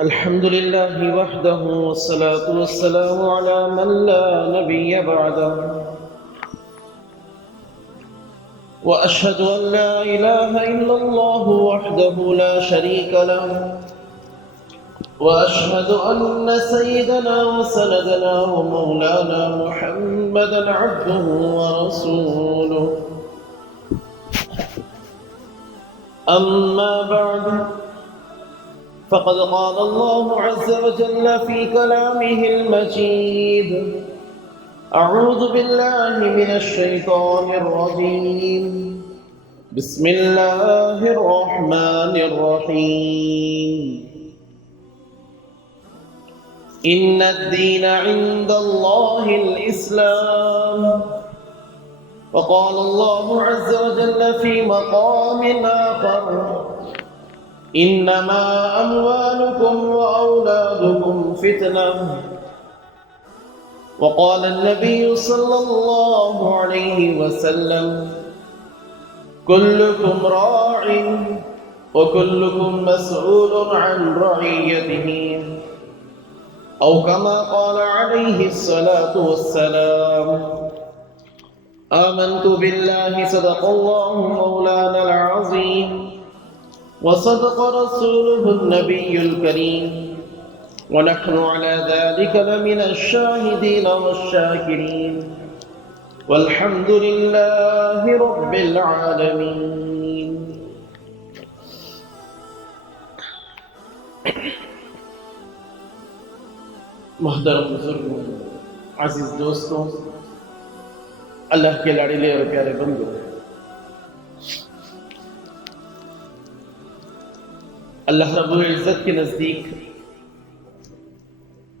الحمد لله وحده والصلاة والسلام على من لا نبي بعده وأشهد أن لا إله إلا الله وحده لا شريك له وأشهد أن سيدنا وسندنا ومولانا محمدا عبده ورسوله. أما بعد فقد قال الله عز وجل في كلامه المجيد: أعوذ بالله من الشيطان الرجيم، بسم الله الرحمن الرحيم. إن الدين عند الله الإسلام. وقال الله عز وجل في مقام آخر: إنما أموالكم وأولادكم فتنة. وقال النبي صلى الله عليه وسلم: كلكم راع وكلكم مسؤول عن رعيته، أو كما قال عليه الصلاة والسلام. آمنت بالله، صدق الله مولانا العظيم، وصدق رسوله النبي الكريم، ونحن على ذلك لمن الشاهدين والشاكرين، والحمد لله رب العالمين. محترم بزرگوں، عزیز دوستوں، اللہ کے لاڈلے اور پیارے بندو، اللہ رب العزت کے نزدیک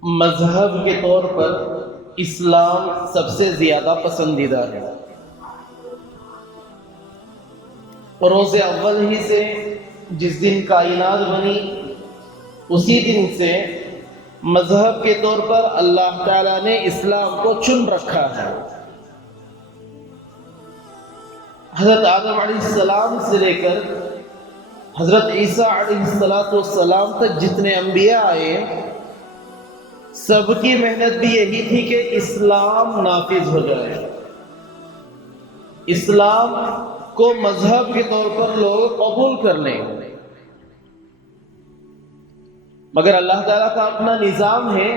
مذہب کے طور پر اسلام سب سے زیادہ پسندیدہ ہے. روز اول ہی سے جس دن کائنات بنی اسی دن سے مذہب کے طور پر اللہ تعالیٰ نے اسلام کو چن رکھا ہے. حضرت آدم علیہ السلام سے لے کر حضرت عیسیٰ علیہ السلام تک جتنے انبیاء آئے، سب کی محنت بھی یہی تھی کہ اسلام نافذ ہو جائے، اسلام کو مذہب کے طور پر لوگ قبول کر لیں. مگر اللہ تعالیٰ کا اپنا نظام ہے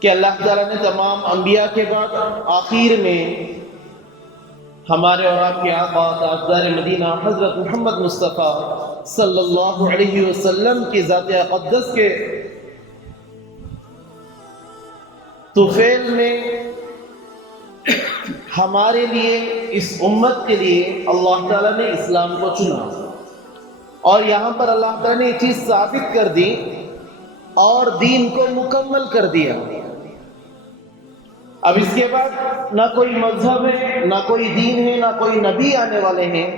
کہ اللہ تعالیٰ نے تمام انبیاء کے بعد آخر میں ہمارے اور آپ کے آقا تاجدار مدینہ حضرت محمد مصطفیٰ صلی اللہ علیہ وسلم کی ذات اقدس کے طفیل میں ہمارے لیے، اس امت کے لیے اللہ تعالیٰ نے اسلام کو چنا، اور یہاں پر اللہ تعالیٰ نے یہ چیز ثابت کر دی اور دین کو مکمل کر دیا. اب اس کے بعد نہ کوئی مذہب ہے، نہ کوئی دین ہے، نہ کوئی نبی آنے والے ہیں،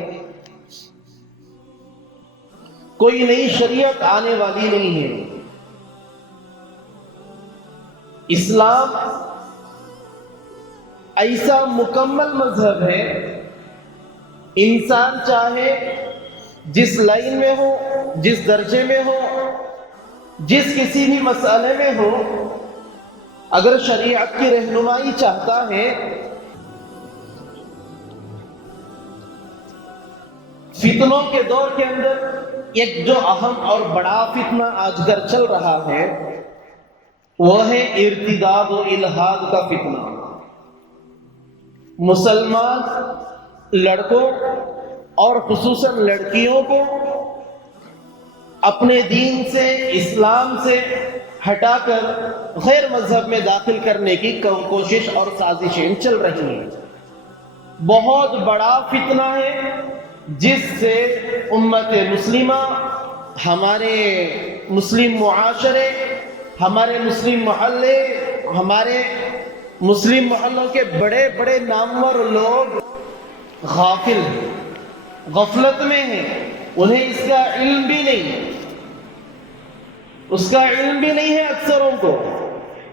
کوئی نئی شریعت آنے والی نہیں ہے. اسلام ایسا مکمل مذہب ہے، انسان چاہے جس لائن میں ہو، جس درجے میں ہو، جس کسی بھی مسئلے میں ہو، اگر شریعت کی رہنمائی چاہتا ہے، فتنوں کے دور کے اندر ایک جو اہم اور بڑا فتنہ آج کل چل رہا ہے وہ ہے ارتداد و الحاد کا فتنہ. مسلمان لڑکوں اور خصوصاً لڑکیوں کو اپنے دین سے، اسلام سے ہٹا کر غیر مذہب میں داخل کرنے کی کوشش اور سازشیں چل رہی ہیں. بہت بڑا فتنہ ہے جس سے امت مسلمہ، ہمارے مسلم معاشرے، ہمارے مسلم محلے، ہمارے مسلم محلوں کے بڑے بڑے نامور لوگ غافل ہیں، غفلت میں ہیں. انہیں اس کا علم بھی نہیں، اس کا علم بھی نہیں ہے. اکثروں کو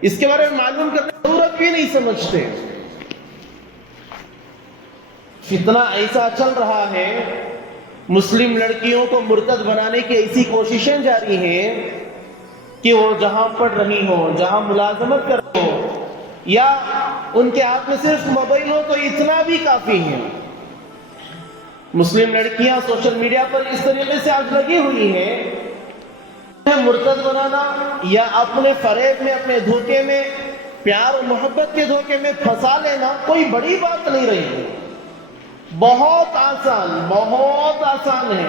اس کے بارے میں معلوم کرنے کی ضرورت بھی نہیں سمجھتے. فتنہ ایسا چل رہا ہے مسلم لڑکیوں کو مرتد بنانے کی ایسی کوششیں جاری ہیں کہ وہ جہاں پڑھ رہی ہوں، جہاں ملازمت کر رہی ہوں، یا ان کے ہاتھ میں صرف موبائل ہو تو اتنا بھی کافی ہے۔ مسلم لڑکیاں سوشل میڈیا پر اس طریقے سے آج لگی ہوئی ہیں، مرتد بنانا یا اپنے فریب میں، اپنے دھوکے میں، پیار و محبت کے دھوکے میں پھنسا لینا کوئی بڑی بات نہیں رہی، بہت آسان ہے۔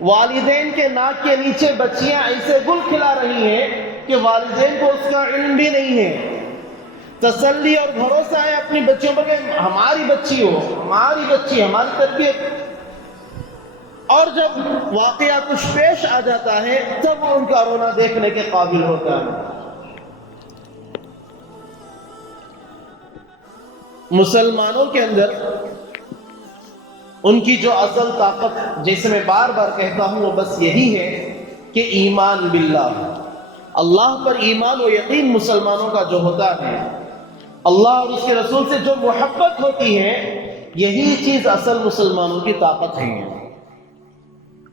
والدین کے ناک کے نیچے بچیاں ایسے گل کھلا رہی ہیں کہ والدین کو اس کا علم بھی نہیں ہے۔ تسلی اور بھروسہ ہے اپنی بچیوں پر کہ ہماری بچی ہو، ہماری بچی، ہماری تربیت، اور جب واقعہ کچھ پیش آ جاتا ہے تب وہ ان کا رونا دیکھنے کے قابل ہوتا ہے۔ مسلمانوں کے اندر ان کی جو اصل طاقت، جیسے میں بار بار کہتا ہوں، وہ بس یہی ہے کہ ایمان باللہ، اللہ پر ایمان و یقین مسلمانوں کا جو ہوتا ہے، اللہ اور اس کے رسول سے جو محبت ہوتی ہے، یہی چیز اصل مسلمانوں کی طاقت ہے۔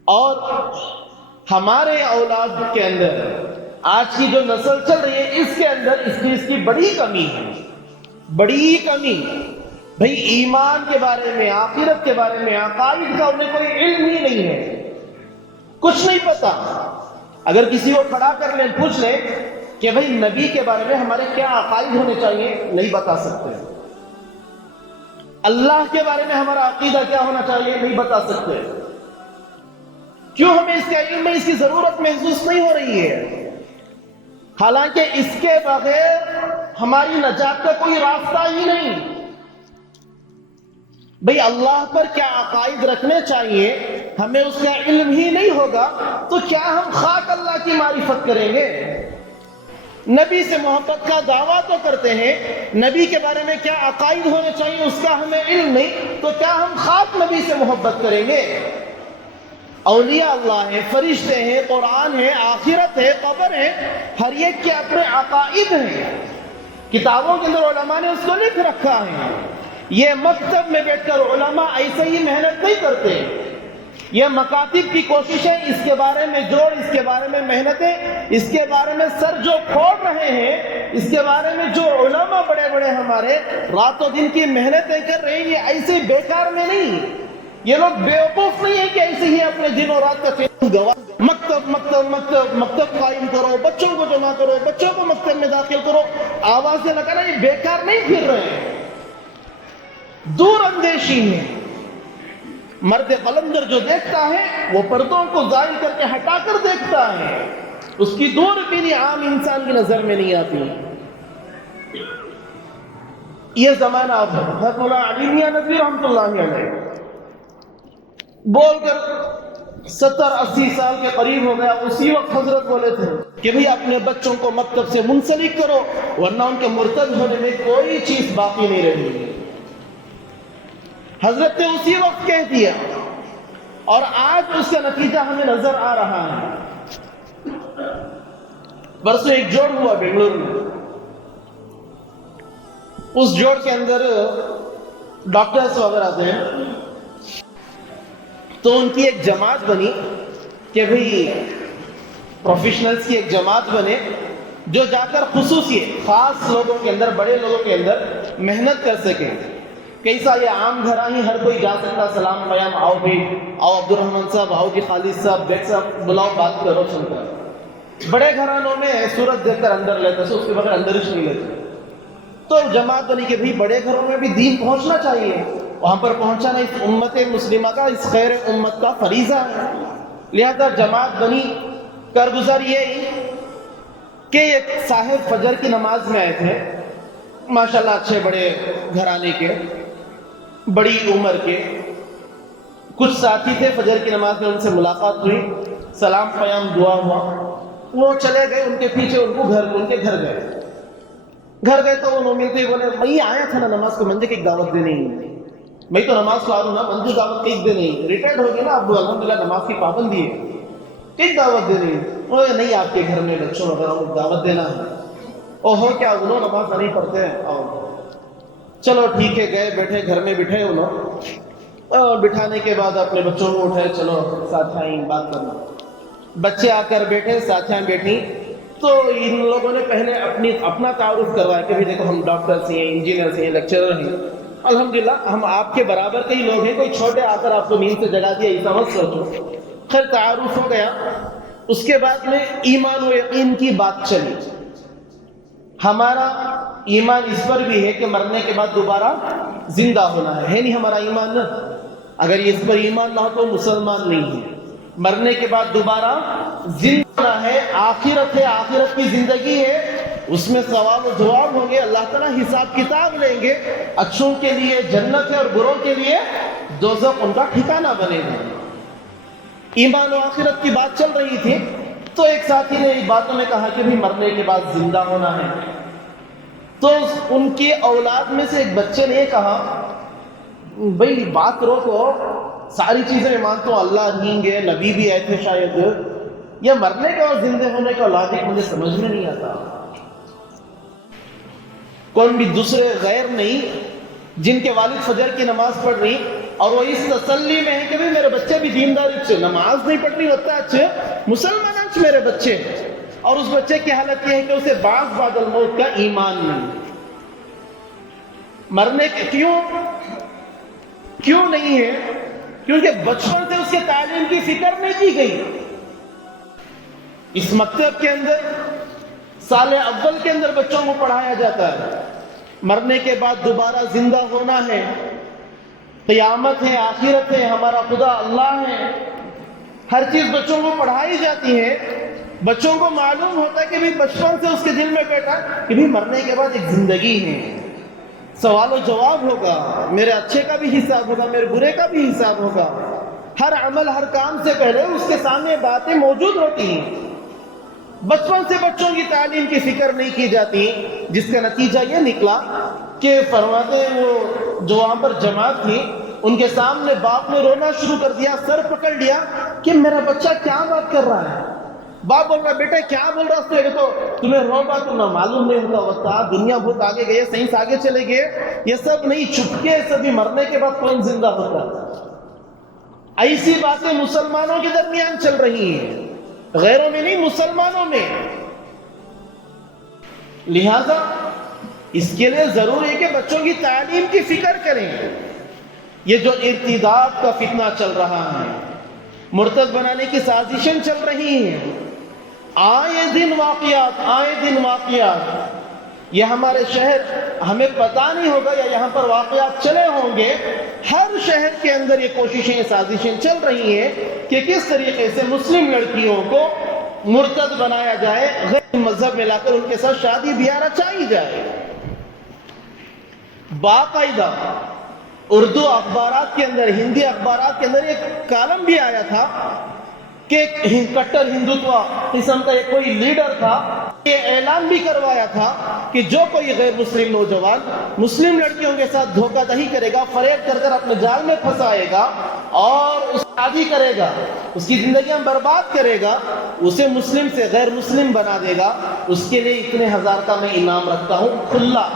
اور ہمارے اولاد کے اندر آج کی جو نسل چل رہی ہے، اس کے اندر اس چیز کی بڑی کمی ہے، بڑی کمی۔ بھئی ایمان کے بارے میں، آخرت کے بارے میں، عقائد کا انہیں کوئی علم ہی نہیں ہے، کچھ نہیں پتا۔ اگر کسی کو کھڑا کر لیں، پوچھ لیں کہ بھئی نبی کے بارے میں ہمارے کیا عقائد ہونے چاہیے، نہیں بتا سکتے۔ اللہ کے بارے میں ہمارا عقیدہ کیا ہونا چاہیے، نہیں بتا سکتے۔ کیوں ہمیں اس کا علم میں اس کی ضرورت محسوس نہیں ہو رہی ہے؟ حالانکہ اس کے بغیر ہماری نجات کا کوئی راستہ ہی نہیں۔ بھئی اللہ پر کیا عقائد رکھنے چاہیے، ہمیں اس کا علم ہی نہیں ہوگا تو کیا ہم خاک اللہ کی معرفت کریں گے؟ نبی سے محبت کا دعویٰ تو کرتے ہیں، نبی کے بارے میں کیا عقائد ہونے چاہیے اس کا ہمیں علم نہیں، تو کیا ہم خاک نبی سے محبت کریں گے؟ اولیاء اللہ ہیں، فرشتے ہیں، قرآن ہے، آخرت ہے، قبر ہے، ہر ایک کے اپنے عقائد ہیں۔ کتابوں کے اندر علماء نے اس کو لکھ رکھا ہے۔ یہ مکتب میں بیٹھ کر علماء ایسے ہی محنت نہیں کرتے، یہ مکاتب کی کوششیں، اس کے بارے میں جوڑ، اس کے بارے میں محنتیں، اس کے بارے میں سر جو پھوڑ رہے ہیں، اس کے بارے میں جو علماء بڑے بڑے ہمارے رات و دن کی محنتیں کر رہے ہیں، یہ ایسے بیکار میں نہیں۔ یہ لوگ بیوقوف نہیں ہے کہ ایسے ہی اپنے دن اور رات کا فیصلہ گواہ، مکتب قائم کرو، بچوں کو جمع کرو، بچوں کو مکتب میں داخل کرو، آوازیں لگانا، یہ بیکار نہیں پھر رہے ہیں، دور اندیشی ہے۔ مرد قلندر جو دیکھتا ہے وہ پردوں کو زائل کر کے ہٹا کر دیکھتا ہے، اس کی دور بینی عام انسان کی نظر میں نہیں آتی۔ یہ زمانہ اب حضرت مولانا علی میاں ندوی رحمۃ اللہ علیہ بول کر 70-80 سال کے قریب ہو گیا، اسی وقت حضرت بولے تھے کہ بھئی اپنے بچوں کو مکتب سے منسلک کرو ورنہ ان کے مرتد ہونے میں کوئی چیز باقی نہیں رہی۔ حضرت نے اسی وقت کہہ دیا، اور آج اس کا نتیجہ ہمیں نظر آ رہا ہے۔ پرسوں ایک جوڑ ہوا بنگلور میں، اس جوڑ کے اندر ڈاکٹرز وغیرہ تھے، تو ان کی ایک جماعت بنی کہ بھئی پروفیشنلز کی ایک جماعت بنے جو جا کر خصوصی خاص لوگوں کے اندر، بڑے لوگوں کے اندر محنت کر سکیں۔ کیسا یہ عام گھر ہی ہر کوئی جا سکتا، سلام قیام، آؤ بھی، آؤ عبد الرحمن صاحب، آؤ جی خالد صاحب، بیگ صاحب، بلاؤ، بات کرو، چل کر۔ بڑے گھرانوں میں صورت دیکھ کر اندر لیتے سے، اس کے بغیر اندر ہی نہیں لیتے۔ تو جماعت بنی کہ بھی بڑے گھروں میں بھی دین پہنچنا چاہیے، وہاں پر پہنچانا اس امت مسلمہ کا، اس خیر امت کا فریضہ ہے۔ لہذا جماعت بنی، کارگزار یہی کہ ایک صاحب فجر کی نماز میں آئے تھے، ماشاءاللہ اچھے بڑے گھرانے کے، بڑی عمر کے، کچھ ساتھی تھے، فجر کی نماز میں ان سے ملاقات ہوئی، سلام قیام دعا ہوا، وہ چلے گئے، ان کے پیچھے ان کے گھر گئے تو انہوں ملتے بولے میں آیا تھا نا نماز کو منجے کی دعوت دے نہیں، میں تو نماز کو آ رہا ہوں نا، منجے دعوت ایک دے نہیں، ریٹائرڈ ہو گئے نا اب الحمدللہ نماز کی پابندی ہے، ایک دعوت دے نہیں، نہیں آپ کے گھر میں بچوں وغیرہ دعوت دینا ہے۔ اوہو کیا انہوں نماز نہیں پڑھتے ہیں؟ چلو ٹھیک ہے، گئے بیٹھے گھر میں، بٹھے انہوں اور بٹھانے کے بعد اپنے بچوں کو اٹھائے، چلو ساتھ آئیں بات کرنا۔ بچے آ کر بیٹھے، ساتھیاں بیٹھی، تو ان لوگوں نے پہلے اپنا تعارف کروایا کہ دیکھو ہم ڈاکٹرس ہیں، انجینئرس ہیں، لیکچرر ہیں، الحمدللہ ہم آپ کے برابر کے ہی لوگ ہیں، کوئی چھوٹے آ کر آپ کو نیند سے جگا دیا ایسا مت سوچو۔ خیر تعارف ہو گیا۔ اس کے بعد میں ایمان و یقین کی بات چلی۔ ہمارا ایمان اس پر بھی ہے کہ مرنے کے بعد دوبارہ زندہ ہونا ہے نہیں ہمارا ایمان نا؟ اگر اس پر ایمان نہ ہو تو مسلمان نہیں ہے۔ مرنے کے بعد دوبارہ زندہ ہے، آخرت ہے، آخرت کی زندگی ہے، اس میں سوال و جواب ہوں گے، اللہ تعالیٰ حساب کتاب لیں گے، اچھوں کے لیے جنت ہے اور بروں کے لیے دوزخ ان کا ٹھکانہ بنے گا۔ ایمان و آخرت کی بات چل رہی تھی، تو ایک ساتھی نے باتوں میں کہا کہ بھی مرنے کے بعد زندہ ہونا ہے، تو ان کی اولاد میں سے ایک بچے نے کہا بھئی بات روکو، ساری چیزیں میں مانتا ہوں، اللہ نہیں گے، نبی بھی آئے تھے شاید، یہ مرنے کا اور زندہ ہونے کا لاجک مجھے سمجھ میں نہیں آتا۔ کون بھی دوسرے غیر نہیں جن کے والد فجر کی نماز پڑھ رہی اور وہ اس تسلی میں ہے کہ بھی میرے بچے بھی دیندار اچھے، نماز نہیں پڑھنی ہوتا اچھے، مسلمان اچھے میرے بچے، اور اس بچے کی حالت یہ ہے کہ اسے بعد الموت کا ایمان نہیں۔ مرنے کے کیوں نہیں ہے؟ کیونکہ بچپن سے اس کے تعلیم کی فکر نہیں کی گئی۔ اس مکتب کے اندر سال اول کے اندر بچوں کو پڑھایا جاتا ہے مرنے کے بعد دوبارہ زندہ ہونا ہے، قیامت ہے، آخرت ہے، ہمارا خدا اللہ ہے، ہر چیز بچوں کو پڑھائی جاتی ہے۔ بچوں کو معلوم ہوتا ہے کہ بھی بچپن سے اس کے دل میں بیٹھا کہ بھی مرنے کے بعد ایک زندگی ہے، سوال و جواب ہوگا، میرے اچھے کا بھی حساب ہوگا، میرے برے کا بھی حساب ہوگا، ہر عمل ہر کام سے پہلے اس کے سامنے باتیں موجود ہوتی ہیں۔ بچپن سے بچوں کی تعلیم کی فکر نہیں کی جاتی، جس کا نتیجہ یہ نکلا کہ فرماتے ہیں وہ جو وہاں پر جماعت تھی ان کے سامنے باپ نے رونا شروع کر دیا، سر پکڑ لیا کہ میرا بچہ کیا بات کر رہا ہے۔ باپ بول رہا بیٹا کیا بول رہا ہے، تو تمہیں رو بات تمہیں معلوم نہیں ہوتا ہوتا، دنیا بہت آگے گئی ہے، سائنس آگے چلے گئے، یہ سب نہیں، چپکے سبھی مرنے کے بعد کون زندہ ہوتا ہے۔ ایسی باتیں مسلمانوں کے درمیان چل رہی ہیں، غیروں میں نہیں، مسلمانوں میں۔ لہذا اس کے لیے ضروری ہے کہ بچوں کی تعلیم کی فکر کریں۔ یہ جو ارتداد کا فتنہ چل رہا ہے، مرتد بنانے کی سازشیں چل رہی ہیں، آئے دن واقعات، یہ ہمارے شہر ہمیں پتہ نہیں ہوگا یا یہاں پر واقعات چلے ہوں گے، ہر شہر کے اندر یہ کوششیں سازشیں چل رہی ہیں کہ کس طریقے سے مسلم لڑکیوں کو مرتد بنایا جائے، غیر مذہب میں لا کر ان کے ساتھ شادی بیاہ رچائی جائے۔ باقاعدہ اردو اخبارات کے اندر، ہندی اخبارات کے اندر ایک کالم بھی آیا تھا کہ کٹر ہندوتوا قسم کا ایک کوئی لیڈر تھا، یہ اعلان بھی کروایا تھا کہ جو کوئی غیر مسلم نوجوان مسلم لڑکیوں کے ساتھ دھوکہ دہی کرے گا، فریب کر کر اپنے جال میں پھنسائے گا اور اس شادی کرے گا، اس کی زندگیاں برباد کرے گا، اسے مسلم سے غیر مسلم بنا دے گا، اس کے لیے اتنے ہزار کا میں انعام رکھتا ہوں۔ کھلا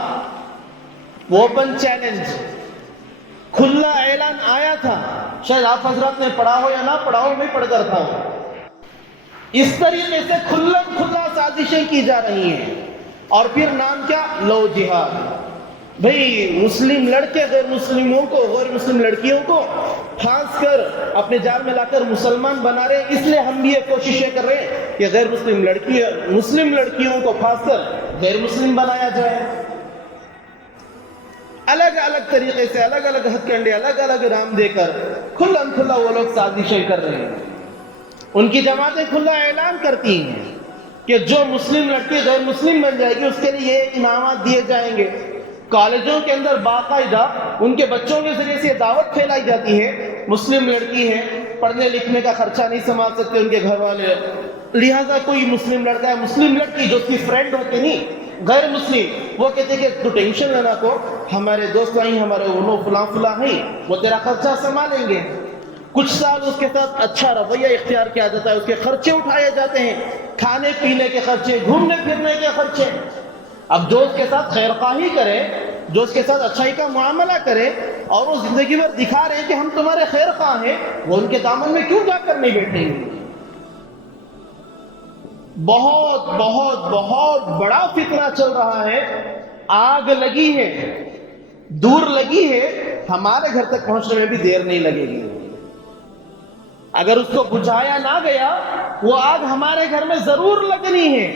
اوپن چیلنج، کھلا اعلان آیا تھا، شاید آپ حضرات نے پڑھا ہو یا نہ پڑھا ہو، میں پڑھ کر تھا۔ اس طریقے سے کھلا سازشیں کی جا رہی ہیں، اور پھر نام کیا؟ لو جہاد۔ بھئی مسلم لڑکے غیر مسلموں کو، غیر مسلم لڑکیوں کو پھانس کر اپنے جال میں لا کر مسلمان بنا رہے ہیں، اس لیے ہم بھی یہ کوششیں کر رہے ہیں کہ غیر مسلم لڑکیوں کو پھانس کر غیر مسلم بنایا جائے۔ الگ الگ طریقے سے، الگ الگ ہتھ کنڈے، الگ الگ نام دے کر کھلا وہ لوگ سازشیں کر رہے ہیں۔ ان کی جماعتیں کھلا اعلان کرتی ہیں کہ جو مسلم لڑکی غیر مسلم بن جائے گی اس کے لیے یہ انعامات دیے جائیں گے۔ کالجوں کے اندر باقاعدہ ان کے بچوں کے ذریعے سے دعوت پھیلائی جاتی ہے، مسلم لڑکی ہے، پڑھنے لکھنے کا خرچہ نہیں سنبھال سکتے ان کے گھر والے، لہٰذا کوئی مسلم لڑکا ہے، مسلم لڑکی جو اس کی فرینڈ ہوتی نہیں غیر مسلم، وہ کہتے کہ تو ٹینشن لینا کو، ہمارے دوست آئیں، ہمارے فلاں ہیں، وہ تیرا خرچہ سنبھالیں گے۔ کچھ سال اس کے ساتھ اچھا رویہ اختیار کیا جاتا ہے، اس کے خرچے اٹھائے جاتے ہیں، کھانے پینے کے خرچے، گھومنے پھرنے کے خرچے۔ اب جو اس کے ساتھ خیر خواہی کرے، جو اس کے ساتھ اچھائی کا معاملہ کرے اور وہ زندگی بھر دکھا رہے ہیں کہ ہم تمہارے خیر خواہ ہیں، وہ ان کے دامن میں کیوں جا کر نہیں بیٹھیں گے؟ بہت بہت بہت بڑا فتنہ چل رہا ہے، آگ لگی ہے، دور لگی ہے، ہمارے گھر تک پہنچنے میں بھی دیر نہیں لگے گی۔ اگر اس کو بجھایا نہ گیا وہ آگ ہمارے گھر میں ضرور لگنی ہے۔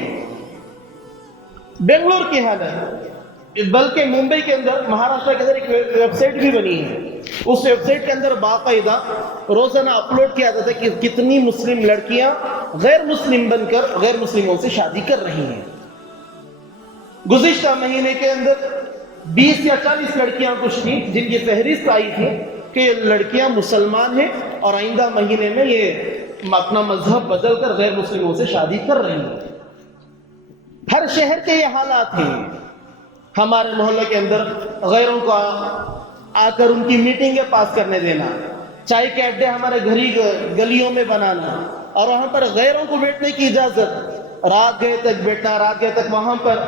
بنگلور کی حالت، بلکہ ممبئی کے اندر، مہاراشٹر کے اندر ایک ویب سائٹ بھی بنی ہے، اس ویب سائٹ کے اندر باقاعدہ روزانہ اپلوڈ کیا جاتا ہے کہ کتنی مسلم لڑکیاں غیر مسلم بن کر غیر مسلموں سے شادی کر رہی ہیں۔ گزشتہ مہینے کے اندر 20 یا 40 لڑکیاں کچھ تھیں جن کی فہرست آئی تھی کہ یہ لڑکیاں مسلمان ہیں اور آئندہ مہینے میں یہ اپنا مذہب بدل کر غیر مسلموں سے شادی کر رہی ہیں۔ ہر شہر کے یہ حالات ہیں۔ ہمارے محلے کے اندر غیروں کو آ کر ان کی میٹنگیں پاس کرنے دینا، چائے کے اڈے ہمارے گلیوں میں بنانا اور وہاں پر غیروں کو بیٹھنے کی اجازت، رات گئے تک بیٹھنا، رات گئے تک وہاں پر،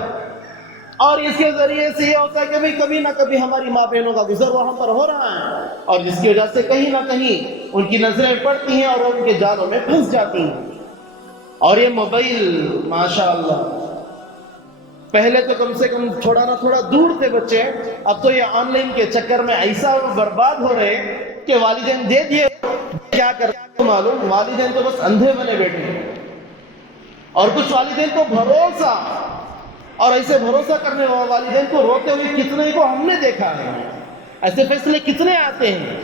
اور اس کے ذریعے سے یہ ہوتا ہے کہ بھئی کبھی نہ کبھی ہماری ماں بہنوں کا گزر وہاں پر ہو رہا ہے، اور جس کی وجہ سے کہیں نہ کہیں ان کی نظریں پڑتی ہیں اور وہ ان کے جالوں میں پھنس جاتی ہیں۔ اور یہ موبائل ماشاءاللہ، پہلے تو کم سے کم تھوڑا نہ تھوڑا دور تھے بچے، اب تو یہ آن لائن کے چکر میں ایسا برباد ہو رہے کہ والدین دے دیے، کیا کرتے معلوم، والدین تو بس اندھے بنے بیٹھے ہیں۔ اور کچھ والدین کو بھروسہ، اور ایسے بھروسہ کرنے والے والدین کو روتے ہوئے کتنے کو ہم نے دیکھا ہے۔ ایسے فیصلے کتنے آتے ہیں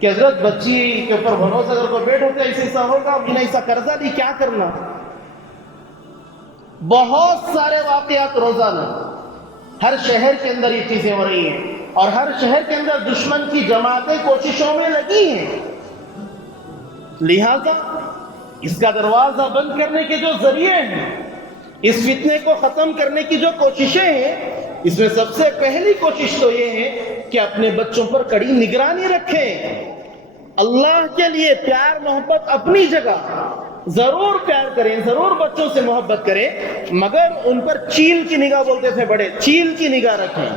کہ حضرت بچی کے اوپر بھروسہ اگر کوئی بیٹھ ہوتے ایسا ہوگا، انہیں ایسا قرضہ لی، کیا کرنا۔ بہت سارے واقعات روزانہ ہر شہر کے اندر یہ چیزیں ہو رہی ہیں، اور ہر شہر کے اندر دشمن کی جماعتیں کوششوں میں لگی ہیں۔ لہذا اس کا دروازہ بند کرنے کے جو ذریعے ہیں، اس فتنے کو ختم کرنے کی جو کوششیں ہیں، اس میں سب سے پہلی کوشش تو یہ ہے کہ اپنے بچوں پر کڑی نگرانی رکھیں۔ اللہ کے لیے پیار محبت اپنی جگہ، ضرور پیار کریں، ضرور بچوں سے محبت کریں، مگر ان پر چیل کی نگاہ، بولتے تھے بڑے، چیل کی نگاہ رکھیں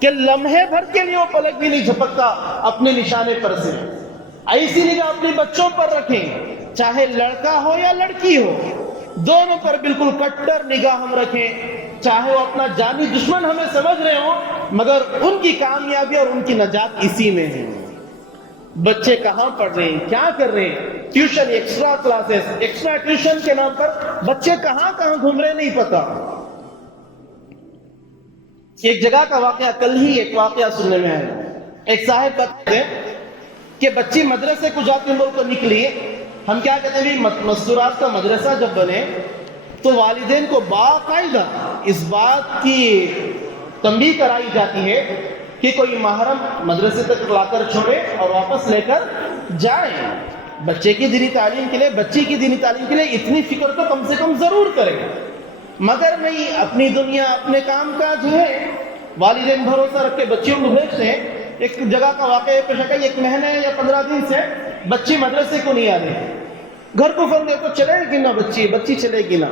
کہ لمحے بھر کے لیے وہ پلک بھی نہیں جھپکتا اپنے نشانے پر سے۔ ایسی نگاہ اپنے بچوں پر رکھیں، چاہے لڑکا ہو یا لڑکی ہو، دونوں پر بالکل کٹر نگاہ ہم رکھیں، چاہے وہ اپنا جانی دشمن ہمیں سمجھ رہے ہوں، مگر ان کی کامیابی اور ان کی نجات اسی میں ہے۔ بچے کہاں پڑھ رہے ہیں، کیا کر رہے ہیں، tuition, extra classes, extra tuition کے نام پر بچے کہاں کہاں گھوم رہے نہیں پتا۔ ایک جگہ کا واقعہ، کل ہی ایک واقعہ سننے میں آیا، ایک صاحب کہتے ہیں کہ بچی مدرسے کو جاتے ہیں، بول تو نکلی، ہم کیا کہتے ہیں، مستورات کا مدرسہ جب بنے تو والدین کو باقاعدہ اس بات کی تنبیہ کرائی جاتی ہے کہ کوئی محرم مدرسے تک لا کر چھوڑے اور واپس لے کر جائیں۔ بچے کی دینی تعلیم کے لیے، بچی کی دینی تعلیم کے لیے اتنی فکر تو کم سے کم ضرور کریں، مگر نہیں، اپنی دنیا اپنے کام کاج ہے، والدین بھروسہ رکھ کے بچیوں کو بھیجتے ہیں۔ ایک جگہ کا واقعہ پیش ہے، ایک مہینے یا 15 دن سے بچی مدرسے کو نہیں آ رہی، گھر کو فون دے تو چلے گی نہ بچی چلے گی نہ۔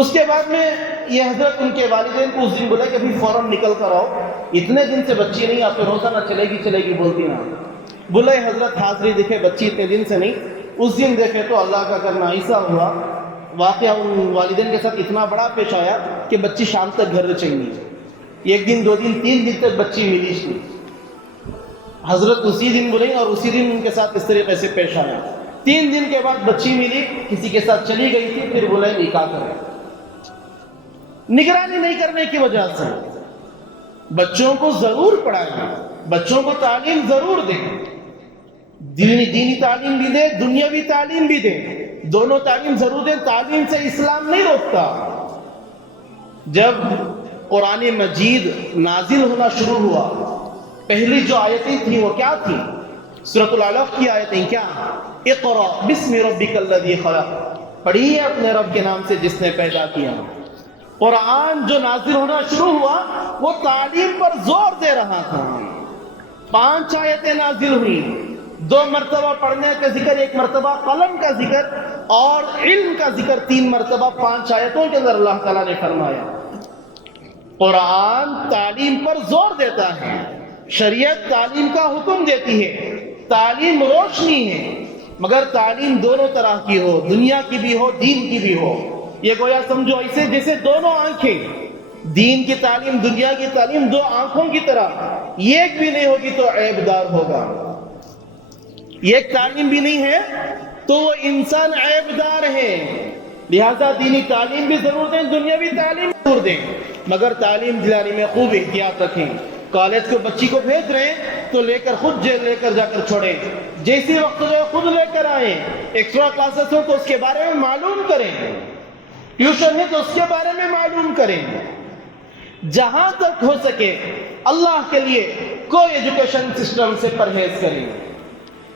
اس کے بعد میں یہ حضرت ان کے والدین کو اس دن بولا کہ ابھی فوراً نکل کر آؤ، اتنے دن سے بچی نہیں آتے، روزانہ چلے گی بولتی نا۔ بولے حضرت حاضری دیکھے بچی اتنے دن سے نہیں، اس دن دیکھے تو اللہ کا کرنا ایسا ہوا، واقعہ ان والدین کے ساتھ اتنا بڑا پیش آیا کہ بچی شام تک گھر چلی، ایک دن 2 دن 3 دن تک بچی ملی تھی۔ حضرت اسی دن بولیں اور اسی دن ان کے ساتھ اس طریقے سے پیش آیا۔ 3 دن کے بعد بچی ملی، کسی کے ساتھ چلی گئی تھی، پھر بولے نکاح کریں۔ نگرانی نہیں کرنے کی وجہ سے بچوں کو ضرور پڑھائیں، بچوں کو تعلیم ضرور دیں، دینی تعلیم بھی دیں، دنیاوی تعلیم بھی دیں، دونوں تعلیم ضرور دیں۔ تعلیم سے اسلام نہیں روکتا۔ جب قرآن مجید نازل ہونا شروع ہوا، پہلی جو آیتیں تھیں وہ کیا تھیں؟ سورۃ العلق کی آیتیں، کیا؟ اقرأ بسم ربک الذی خلق، پڑھیے اپنے رب کے نام سے جس نے پیدا کیا۔ قرآن جو نازل ہونا شروع ہوا وہ تعلیم پر زور دے رہا تھا۔ 5 آیتیں نازل ہوئی، 2 مرتبہ پڑھنے کا ذکر، 1 مرتبہ قلم کا ذکر اور علم کا ذکر، 3 مرتبہ 5 آیتوں کے اندر اللہ تعالیٰ نے فرمایا۔ قرآن تعلیم پر زور دیتا ہے، شریعت تعلیم کا حکم دیتی ہے، تعلیم روشنی ہے، مگر تعلیم دونوں طرح کی ہو، دنیا کی بھی ہو، دین کی بھی ہو۔ یہ گویا سمجھو ایسے جیسے دونوں آنکھیں، دین کی تعلیم، دنیا کی تعلیم، دو آنکھوں کی طرح، ایک بھی نہیں ہوگی تو عیب دار ہوگا، ایک تعلیم بھی نہیں ہے تو وہ انسان عیب دار ہے۔ لہذا دینی تعلیم بھی ضرور دیں، دنیاوی تعلیم ضرور دیں، مگر تعلیم دلانے میں خوب احتیاط رکھیں۔ کالج کو بچی کو بھیج رہے ہیں تو لے کر خود جیل لے کر جا کر چھوڑیں، جیسی وقت جو خود لے کر آئیں، ایکسٹرا کلاسز ہو تو اس کے بارے میں معلوم کریں، ٹیوشن ہے تو اس کے بارے میں معلوم کریں۔ جہاں تک ہو سکے اللہ کے لیے کوئی ایجوکیشن سسٹم سے پرہیز کریں۔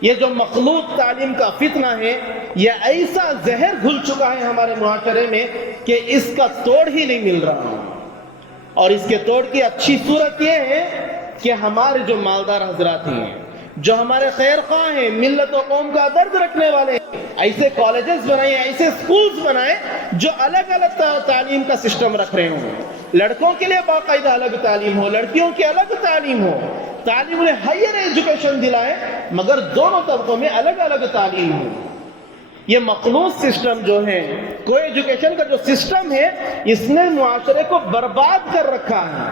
یہ جو مخلوط تعلیم کا فتنہ ہے، یہ ایسا زہر گھل چکا ہے ہمارے معاشرے میں کہ اس کا توڑ ہی نہیں مل رہا، اور اس کے توڑ کی اچھی صورت یہ ہے کہ ہمارے جو مالدار حضرات ہیں، جو ہمارے خیر خواہ ہیں، ملت و قوم کا درد رکھنے والے ہیں، ایسے کالجز بنائیں، ایسے سکولز بنائیں جو الگ الگ تعلیم کا سسٹم رکھ رہے ہوں۔ لڑکوں کے لیے باقاعدہ الگ تعلیم ہو، لڑکیوں کی الگ تعلیم ہو، تعلیم انہیں ہائر ایجوکیشن دلائے، مگر دونوں طبقوں میں الگ الگ تعلیم ہو۔ یہ مخلوط سسٹم جو ہے، کوئی ایجوکیشن کا جو سسٹم ہے، اس نے معاشرے کو برباد کر رکھا ہے۔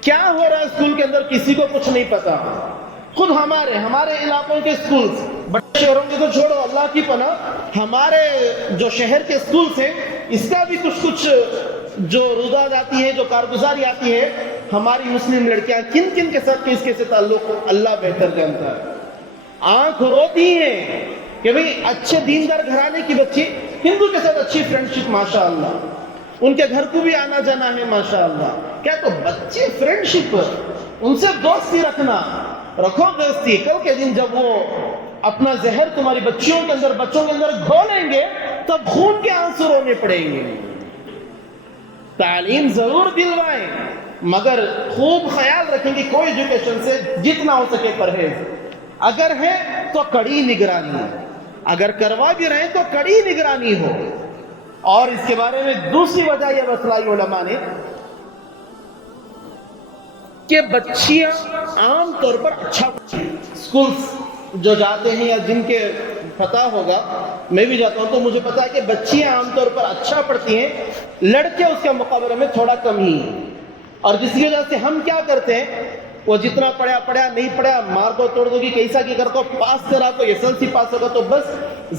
کیا ہو رہا ہے اسکول کے اندر کسی کو کچھ نہیں پتا۔ خود ہمارے علاقوں کے سکولز، بڑے شہروں کے تو چھوڑو، اللہ کی پناہ، ہمارے جو شہر کے سکولز ہیں، اس کا بھی کچھ جو روداد آتی ہے، جو کارگزاری آتی ہے، ہماری مسلم لڑکیاں کن کن کے ساتھ کس کے سے تعلق اللہ بہتر جانتا ہے۔ آنکھ روتی ہیں کہ بھئی اچھے دیندار گھرانے کی بچی ہندو کے ساتھ اچھی فرینڈشپ، ماشاءاللہ، ان کے گھر کو بھی آنا جانا ہے، ماشاءاللہ۔ کیا تو بچی فرینڈشپ، ان سے دوستی رکھو دوستی۔ کل کے دن جب وہ اپنا زہر تمہاری بچوں کے اندر گھولیں گے، تب خون کے آنسو رونے پڑیں گے۔ تعلیم ضرور دلوائیں، مگر خوب خیال رکھیں کہ کوئی ایجوکیشن سے جتنا ہو سکے پرہیز، اگر ہے تو کڑی نگرانی، اگر کروا بھی رہے تو کڑی نگرانی ہو۔ اور اس کے بارے میں دوسری وجہ یہ بتلائی علماء نے کہ بچیاں عام طور پر اچھا سکولز جو جاتے ہیں، یا جن کے پتہ ہوگا، میں بھی جاتا ہوں تو مجھے پتا ہے کہ بچیاں عام طور پر اچھا پڑھتی ہیں، لڑکے اس کے مقابلے میں تھوڑا کم ہی ہیں۔ اور جس کی وجہ سے ہم کیا کرتے ہیں، وہ جتنا پڑھا نہیں پڑھا، مار کو توڑ دو گی، کیسا کی کر کو پاس کرا تو SLC پاس ہوگا تو بس،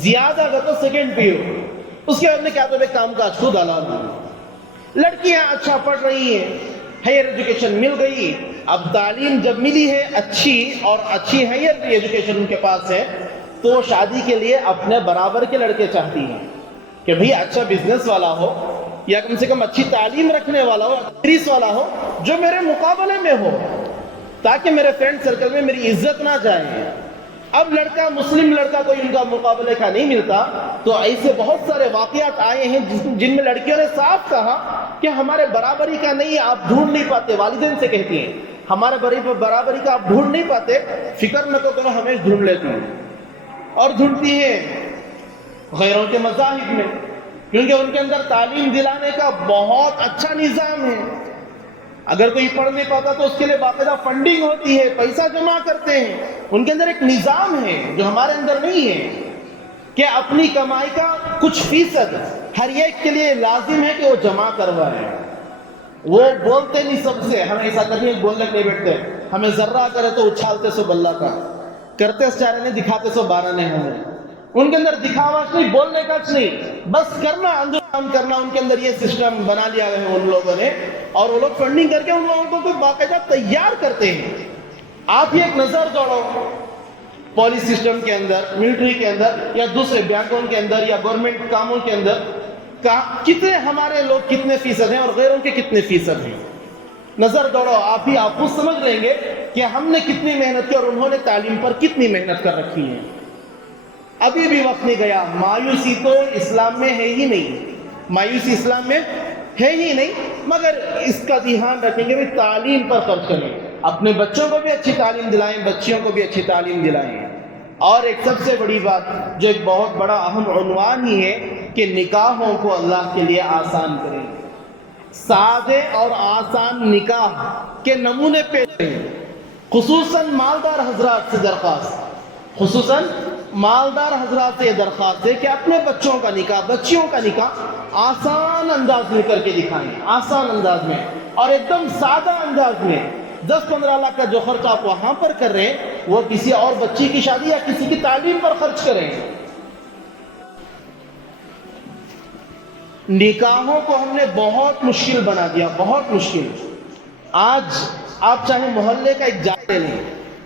زیادہ اگر تو سیکنڈ پی ہو، اس کے بعد میں کیا تو کام کاج خود حلال ہوں۔ لڑکیاں اچھا پڑھ رہی ہیں، ہائر ایجوکیشن مل گئی، اب تعلیم جب ملی ہے اچھی، اور اچھی ہائر ایجوکیشن ان کے پاس ہے، تو شادی کے لیے اپنے برابر کے لڑکے چاہتی ہیں کہ بھئی اچھا بزنس والا ہو، یا کم سے کم اچھی تعلیم رکھنے والا ہو، تدریس والا ہو، جو میرے مقابلے میں ہو، تاکہ میرے فرینڈ سرکل میں میری عزت نہ جائے۔ اب لڑکا، مسلم لڑکا کوئی ان کا مقابلے کا نہیں ملتا، تو ایسے بہت سارے واقعات آئے ہیں جن میں لڑکیوں نے صاف کہا کہ ہمارے برابری کا نہیں، آپ ڈھونڈ نہیں پاتے، والدین سے کہتی ہیں ہمارے برابری کا آپ ڈھونڈ نہیں پاتے، فکر نہ کرو، ہمیں ڈھونڈ لیتی ہیں، اور ڈھونڈتی ہیں غیروں کے مذاہب میں، کیونکہ ان کے اندر تعلیم دلانے کا بہت اچھا نظام ہے۔ اگر کوئی پڑھ نہیں پاتا تو اس کے لیے باقاعدہ فنڈنگ ہوتی ہے، پیسہ جمع کرتے ہیں، ان کے اندر ایک نظام ہے جو ہمارے اندر نہیں ہے، کہ اپنی کمائی کا کچھ فیصد ہر ایک کے لیے لازم ہے کہ وہ جمع کروائے۔ وہ بولتے نہیں سب سے، ہم ایسا کرنے بولنے نہیں بیٹھتے، ہمیں ذرہ کرے تو اچھالتے سو بلہ کا، کرتے سچارے نہیں، دکھاتے سو بارہ نہیں ہمیں۔ ان کے اندر دکھاوا نہیں، بولنے کا نہیں، بس کرنا، اندر کام کرنا، ان کے اندر یہ سسٹم بنا لیا ہے ان لوگوں نے، اور وہ لوگ فنڈنگ کر کے ان لوگوں کو باقاعدہ تیار کرتے ہیں۔ آپ یہ ایک نظر دوڑو پولیس سسٹم کے اندر، ملٹری کے اندر، یا دوسرے بینکوں کے اندر، یا گورنمنٹ کاموں کے اندر، کتنے ہمارے لوگ کتنے فیصد ہیں اور غیروں کے کتنے فیصد ہیں۔ نظر دوڑو، آپ خود سمجھ لیں گے کہ ہم نے کتنی محنت کی اور انہوں نے تعلیم پر کتنی محنت کر رکھی ہے۔ ابھی بھی وقت نہیں گیا، مایوسی تو اسلام میں ہے ہی نہیں، مایوسی اسلام میں ہے ہی نہیں، مگر اس کا دھیان رکھیں گے، تعلیم پر خرچ کریں، اپنے بچوں کو بھی اچھی تعلیم دلائیں، بچیوں کو بھی اچھی تعلیم دلائیں۔ اور ایک سب سے بڑی بات جو ایک بہت بڑا اہم عنوان ہی ہے کہ نکاحوں کو اللہ کے لیے آسان کریں۔ سادے اور آسان نکاح کے نمونے پیش ہیں. خصوصاً مالدار حضرات سے درخواست، خصوصاً مالدار حضرات سے یہ درخواست ہے کہ اپنے بچوں کا نکاح، بچیوں کا نکاح آسان انداز میں کر کے دکھائیں، آسان انداز میں اور ایک دم سادہ انداز میں. 10-15 لاکھ کا جو خرچ آپ وہاں پر کر رہے ہیں وہ کسی اور بچی کی شادی یا کسی کی تعلیم پر خرچ کریں. نکاحوں کو ہم نے بہت مشکل بنا دیا، بہت مشکل. آج آپ چاہے محلے کا ایک جائزہ لیں،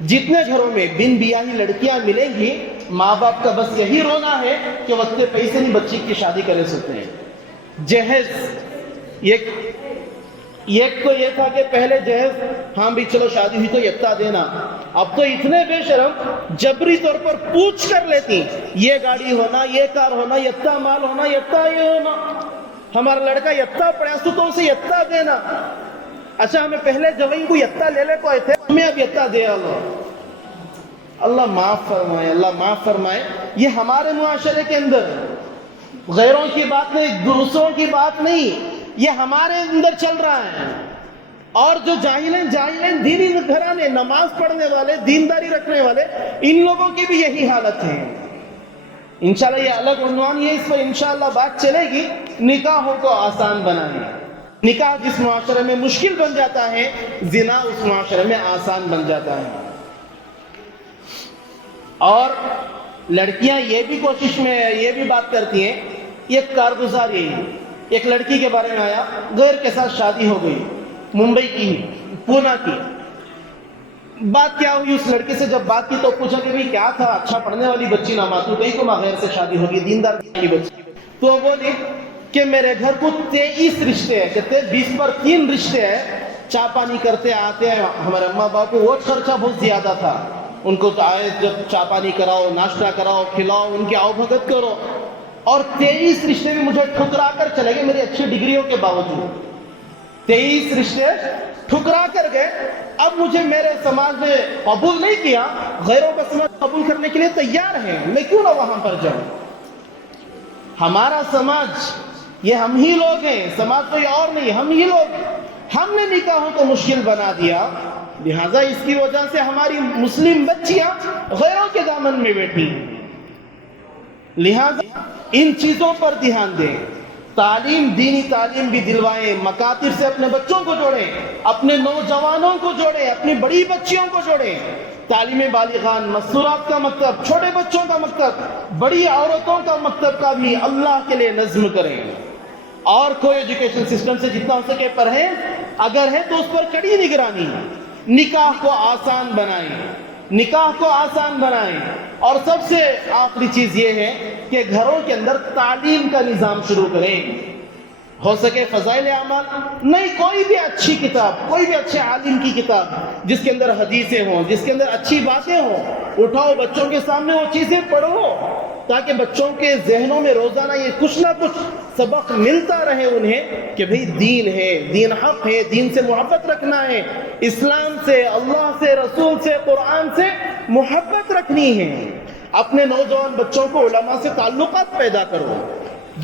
جتنے گھروں میں بن بیاہی لڑکیاں ملیں گی، ماں باپ کا بس یہی رونا ہے کہ وقت پیسے نہیں بچی کی شادی کرے سکتے ہیں. جہیز ایک تو یہ تھا کہ پہلے جہیز ہاں بھی چلو شادی ہوئی تو یتہ دینا، اب تو اتنے بے شرم جبری طور پر پوچھ کر لیتی، یہ گاڑی ہونا، یہ کار ہونا، یتہ مال ہونا، یتہ یہ ہونا، ہمارا لڑکا یتہ پڑھا تو اسے یتہ دینا. اچھا ہمیں پہلے جوئی کو یتہ لے لے کو آئے تھے، ہمیں اب یتہ دے. اللہ معاف فرمائے، اللہ معاف فرمائے. یہ ہمارے معاشرے کے اندر غیروں کی بات نہیں، دوسروں کی بات نہیں، یہ ہمارے اندر چل رہا ہے. اور جو جاہلین دینی گھرانے، نماز پڑھنے والے، دینداری رکھنے والے، ان لوگوں کی بھی یہی حالت ہے. انشاءاللہ یہ الگ عنوان ہے، اس پر انشاءاللہ بات چلے گی. نکاحوں کو آسان بنانے. نکاح جس معاشرے میں مشکل بن جاتا ہے، زنا اس معاشرے میں آسان بن جاتا ہے. اور لڑکیاں یہ بھی کوشش میں یہ بھی بات کرتی ہیں، یہ کارگزار یہی. ایک لڑکی کے بارے میں آیا، غیر کے ساتھ شادی ہو گئی، ممبئی کی، پونا کی. بات کیا ہوئی، اس لڑکے سے جب بات کی تو پوچھا کہ بھئی کیا تھا، اچھا پڑھنے والی بچی نہ ماتو کہیں کو غیر سے شادی ہوگی، دیندار کی بچی. تو وہ بولی کہ میرے گھر کو 23 رشتے ہیں، کہتے 20 پر 3 رشتے ہیں، چا پانی کرتے آتے ہیں. ہمارے اماں باپ کو وہ خرچہ بہت زیادہ تھا، ان کو آئے جب چا پانی کراؤ، ناشتہ کراؤ، کھلاؤ، ان کی آؤ بھگت کرو. اور 23 رشتے بھی مجھے ٹھکرا کر چلے گئے میری اچھی ڈگریوں کے باوجود. 23 رشتے ٹھکرا کر گئے. اب مجھے میرے سماج نے قبول نہیں کیا، غیروں کا سماج قبول کرنے کے لیے تیار ہے، میں کیوں نہ وہاں پر جاؤں. ہمارا سماج یہ ہم ہی لوگ ہیں، سماج کوئی اور نہیں، ہم ہی لوگ. ہم نے نکاحوں کو مشکل بنا دیا، لہذا اس کی وجہ سے ہماری مسلم بچیاں غیروں کے دامن میں بیٹھی. لہذا ان چیزوں پر دھیان دیں. تعلیم، دینی تعلیم بھی دلوائیں، مکاتب سے اپنے بچوں کو جوڑیں، اپنے نوجوانوں کو جوڑیں، اپنی بڑی بچیوں کو جوڑیں. تعلیم بالغان، مستورات کا مکتب، چھوٹے بچوں کا مکتب، بڑی عورتوں کا مکتب کا بھی اللہ کے لیے نظم کریں. اور کوئی ایجوکیشن سسٹم سے جتنا ہو سکے پڑھیں، اگر ہے تو اس پر کڑی نگرانی. نکاح کو آسان بنائیں، نکاح کو آسان بنائیں. اور سب سے آخری چیز یہ ہے کہ گھروں کے اندر تعلیم کا نظام شروع کریں. ہو سکے فضائل اعمال نہیں، کوئی بھی اچھی کتاب، کوئی بھی اچھے عالم کی کتاب جس کے اندر حدیثیں ہوں، جس کے اندر اچھی باتیں ہوں، اٹھاؤ بچوں کے سامنے وہ چیزیں پڑھو، تاکہ بچوں کے ذہنوں میں روزانہ یہ کچھ نہ کچھ سبق ملتا رہے انہیں کہ بھئی دین ہے، دین حق ہے، دین سے محبت رکھنا ہے، اسلام سے، اللہ سے، رسول سے، قرآن سے محبت رکھنی ہے. اپنے نوجوان بچوں کو علماء سے تعلقات پیدا کرو.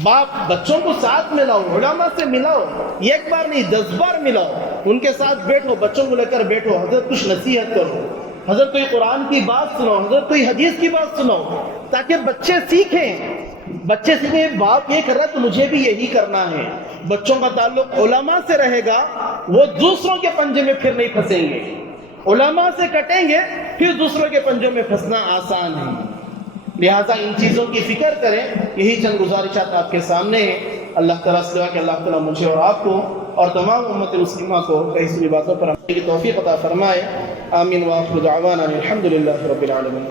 باپ بچوں کو ساتھ ملاؤ، علماء سے ملاؤ، ایک بار نہیں 10 بار ملاؤ، ان کے ساتھ بیٹھو، بچوں کو لے کر بیٹھو، حضرت کچھ نصیحت کرو، حضرت کوئی قرآن کی بات سنو، حضرت کوئی حدیث کی بات سنو، تاکہ بچے سیکھیں. بچے سیکھیں باپ یہ کر رہا ہے تو مجھے بھی یہی کرنا ہے. بچوں کا تعلق علماء سے رہے گا، وہ دوسروں کے پنجے میں پھر نہیں پھنسیں گے. علماء سے کٹیں گے پھر دوسروں کے پنجوں میں پھنسنا آسان ہے. لہٰذا ان چیزوں کی فکر کریں. یہی چند گزارشات آپ کے سامنے ہیں. اللہ تعالیٰ سے دعا کہ اللہ تعالیٰ مجھے اور آپ کو اور تمام امت مسلمہ کو کئی ساری باتوں پر عمل کی توفیق عطا فرمائے. آمین. وآخر دعوانا الحمد للہ رب العالمین.